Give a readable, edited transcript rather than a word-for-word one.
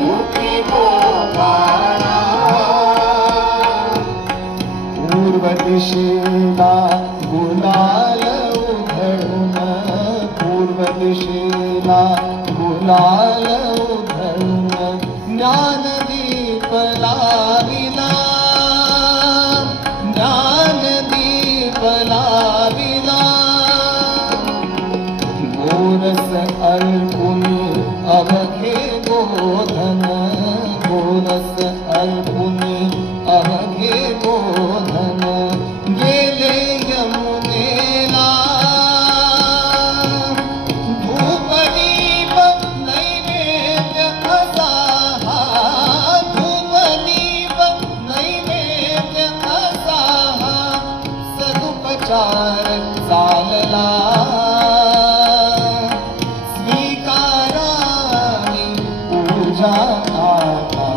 मुखी गोवारा पूर्व दिशेला गुलाल उधळून पूर्व दिशेला गुलाल उधळून ज्ञानदीप लाविला ज्ञानदीप लाविला गोरस अर्पुनी अवघे गोधन गोरस अर्पुनी अवघे गोधन गेले यमुनेला धूपदीप नैवेद्य असा हा धूपदीप नैवेद्य असा हा सदुपचार चालला स्वीकाराने पूजा आता